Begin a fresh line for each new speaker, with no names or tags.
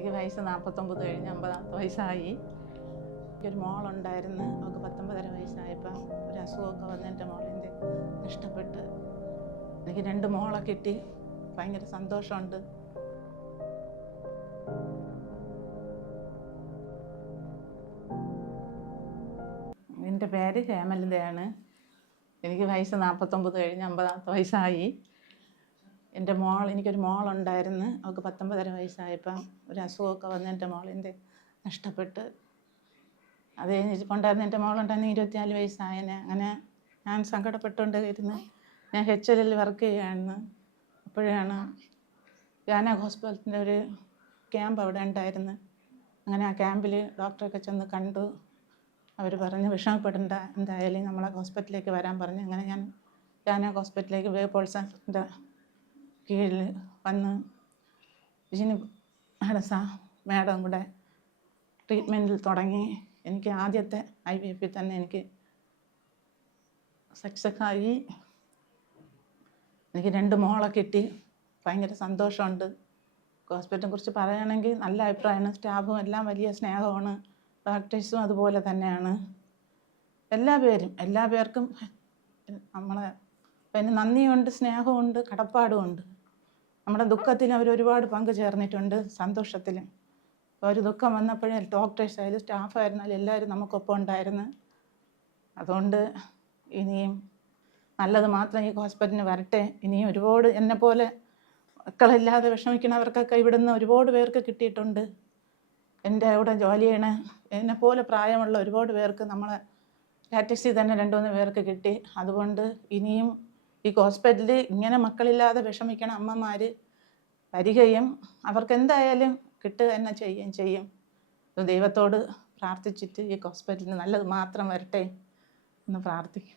എനിക്ക് വയസ്സ് നാൽപ്പത്തൊമ്പത് കഴിഞ്ഞ് അമ്പതാമത്തെ വയസ്സായി. എനിക്കൊരു മോളുണ്ടായിരുന്നു. അവൾക്ക് പത്തൊമ്പതര വയസ്സായപ്പോൾ ഒരു അസുഖമൊക്കെ വന്ന് എന്റെ മോളിന്റെ നഷ്ടപ്പെട്ട് എനിക്ക് രണ്ട് മോളെ കിട്ടി. ഭയങ്കര സന്തോഷമുണ്ട്. എന്റെ പേര് ഹേമലതയാണ്. എനിക്ക് വയസ്സ് നാൽപ്പത്തൊമ്പത് കഴിഞ്ഞ് അമ്പതാമത്തെ വയസ്സായി. എന്റെ മോൾ എനിക്കൊരു മോളുണ്ടായിരുന്നു. അവൾക്ക് പത്തൊമ്പതര വയസ്സായപ്പം ഒരു അസുഖമൊക്കെ വന്ന് എന്റെ മോളിന്റെ നഷ്ടപ്പെട്ട് അത് കഴിഞ്ഞ് കൊണ്ടായിരുന്നു എന്റെ മോളുണ്ടായിരുന്നു. ഇരുപത്തിനാല് വയസ്സായനെ. അങ്ങനെ ഞാൻ സങ്കടപ്പെട്ടുകൊണ്ട് ഞാൻ എച്ച് എല്ലിൽ വർക്ക് ചെയ്യുകയായിരുന്നു. അപ്പോഴാണ് ഗാന ഹോസ്പിറ്റലിന്റെ ഒരു ക്യാമ്പ് അവിടെ ഉണ്ടായിരുന്നു. അങ്ങനെ ആ ക്യാമ്പിൽ ഡോക്ടറൊക്കെ ചെന്ന് കണ്ടു. അവർ പറഞ്ഞ് വിഷമപ്പെടേണ്ട എന്തായാലും നമ്മളെ ഹോസ്പിറ്റലിലേക്ക് വരാൻ പറഞ്ഞു. അങ്ങനെ ഞാൻ ഗാന ഹോസ്പിറ്റലിലേക്ക് പോൾസന്റെ കീഴിൽ വന്ന് ജിനി ഹഡസ മാഡം കൂടെ ട്രീറ്റ്മെന്റിൽ തുടങ്ങി. എനിക്ക് ആദ്യത്തെ ഐ വി എഫിൽ തന്നെ എനിക്ക് സക്സസ്സായി എനിക്ക് രണ്ട് മോളെ കിട്ടി. ഭയങ്കര സന്തോഷമുണ്ട്. ഹോസ്പിറ്റലിനെ കുറിച്ച് പറയുകയാണെങ്കിൽ നല്ല അഭിപ്രായമാണ്. സ്റ്റാഫും എല്ലാം വലിയ സ്നേഹമാണ്. ഡോക്ടേഴ്സും അതുപോലെ തന്നെയാണ്. എല്ലാ പേരും എല്ലാ പേർക്കും നമ്മളെ പിന്നെ നന്ദിയുണ്ട് സ്നേഹമുണ്ട് കടപ്പാടുമുണ്ട്. നമ്മുടെ ദുഃഖത്തിൽ അവർ ഒരുപാട് പങ്ക് ചേർന്നിട്ടുണ്ട് സന്തോഷത്തിലും. ഒരു ദുഃഖം വന്നപ്പോഴേ ഡോക്ടേഴ്സ് ആയാലും സ്റ്റാഫ് ആയിരുന്നാലും എല്ലാവരും നമുക്കൊപ്പം ഉണ്ടായിരുന്നു. അതുകൊണ്ട് ഇനിയും നല്ലത് മാത്രം ഈ ഹോസ്പിറ്റലിന് വരട്ടെ. ഇനിയും ഒരുപാട് പോലെ മക്കളില്ലാതെ വിഷമിക്കുന്നവർക്കൊക്കെ ഇവിടുന്ന് ഒരുപാട് പേർക്ക് കിട്ടിയിട്ടുണ്ട്. എന്റെ അവിടെ ജോലി ചെയ്യണ പോലെ പ്രായമുള്ള ഒരുപാട് പേർക്ക് നമ്മളെ ലാറ്റക്സിൽ തന്നെ രണ്ട് മൂന്ന് പേർക്ക് കിട്ടി. അതുകൊണ്ട് ഇനിയും ഈ ഹോസ്പിറ്റലിൽ ഇങ്ങനെ മക്കളില്ലാതെ വിഷമിക്കണ അമ്മമാർ വരികയും അവർക്ക് എന്തായാലും കിട്ടുക തന്നെ ചെയ്യുകയും ചെയ്യും. ദൈവത്തോട് പ്രാർത്ഥിച്ചിട്ട് ഈ ഹോസ്പിറ്റലിന് നല്ലത് മാത്രം വരട്ടെ എന്ന് പ്രാർത്ഥിക്കും